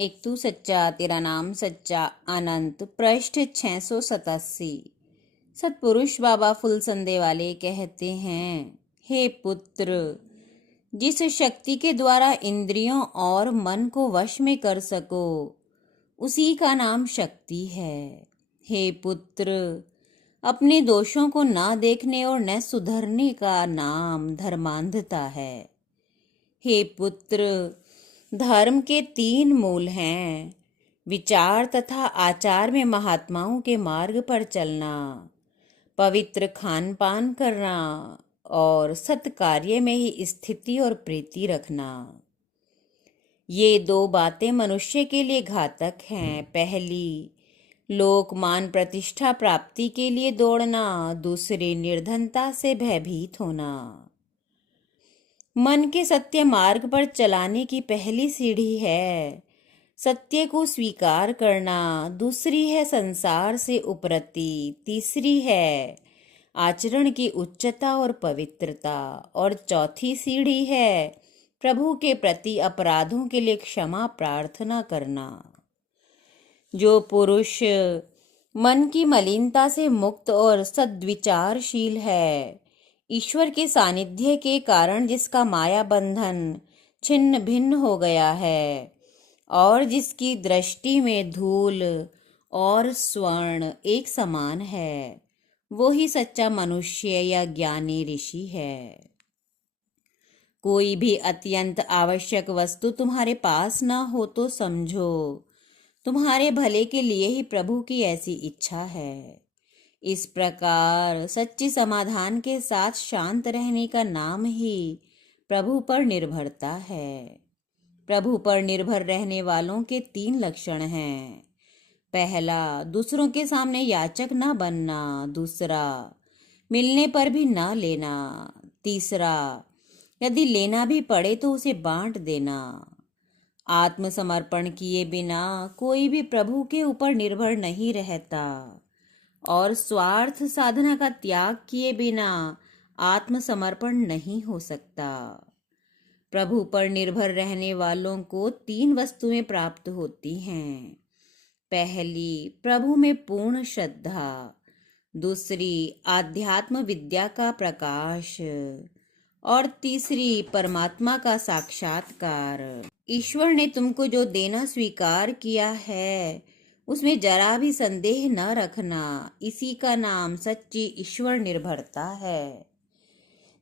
एक तू सच्चा तेरा नाम सच्चा अनंत पृष्ठ 687। सतपुरुष बाबा फुलसंदे वाले कहते हैं, हे पुत्र, जिस शक्ति के द्वारा इंद्रियों और मन को वश में कर सको उसी का नाम शक्ति है। हे पुत्र, अपने दोषों को न देखने और न सुधरने का नाम धर्मांधता है। हे पुत्र, धर्म के 3 मूल हैं, विचार तथा आचार में महात्माओं के मार्ग पर चलना, पवित्र खान पान करना और सत्कार्य में ही स्थिति और प्रीति रखना। ये 2 बातें मनुष्य के लिए घातक हैं। पहली, लोक मान प्रतिष्ठा प्राप्ति के लिए दौड़ना, दूसरी निर्धनता से भयभीत होना। मन के सत्य मार्ग पर चलाने की पहली सीढ़ी है सत्य को स्वीकार करना, दूसरी है संसार से उपरति, तीसरी है आचरण की उच्चता और पवित्रता और चौथी सीढ़ी है प्रभु के प्रति अपराधों के लिए क्षमा प्रार्थना करना। जो पुरुष मन की मलिनता से मुक्त और सद्विचारशील है, ईश्वर के सानिध्य के कारण जिसका माया बंधन छिन्न भिन्न हो गया है और जिसकी दृष्टि में धूल और स्वर्ण एक समान है, वो ही सच्चा मनुष्य या ज्ञानी ऋषि है। कोई भी अत्यंत आवश्यक वस्तु तुम्हारे पास ना हो तो समझो तुम्हारे भले के लिए ही प्रभु की ऐसी इच्छा है। इस प्रकार सच्ची समाधान के साथ शांत रहने का नाम ही प्रभु पर निर्भरता है। प्रभु पर निर्भर रहने वालों के 3 लक्षण हैं। पहला, दूसरों के सामने याचक न बनना। दूसरा, मिलने पर भी न लेना। तीसरा, यदि लेना भी पड़े तो उसे बांट देना। आत्मसमर्पण किए बिना कोई भी प्रभु के ऊपर निर्भर नहीं रहता और स्वार्थ साधना का त्याग किए बिना आत्मसमर्पण नहीं हो सकता। प्रभु पर निर्भर रहने वालों को 3 वस्तुएं प्राप्त होती हैं। पहली, प्रभु में पूर्ण श्रद्धा। दूसरी, आध्यात्म विद्या का प्रकाश और तीसरी, परमात्मा का साक्षात्कार। ईश्वर ने तुमको जो देना स्वीकार किया है उसमें जरा भी संदेह न रखना। इसी का नाम सच्ची ईश्वर निर्भरता है।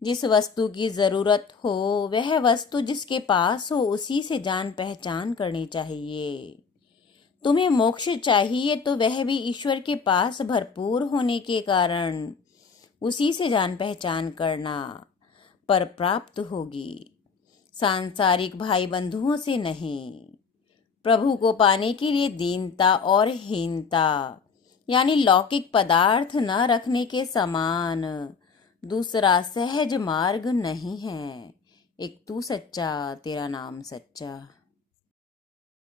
जिस वस्तु की जरूरत हो वह वस्तु जिसके पास हो उसी से जान पहचान करनी चाहिए। तुम्हें मोक्ष चाहिए तो वह भी ईश्वर के पास भरपूर होने के कारण उसी से जान पहचान करना पर प्राप्त होगी, सांसारिक भाई बंधुओं से नहीं। प्रभु को पाने के लिए दीनता और हीनता यानी लौकिक पदार्थ न रखने के समान दूसरा सहज मार्ग नहीं है। एक तू सच्चा तेरा नाम सच्चा।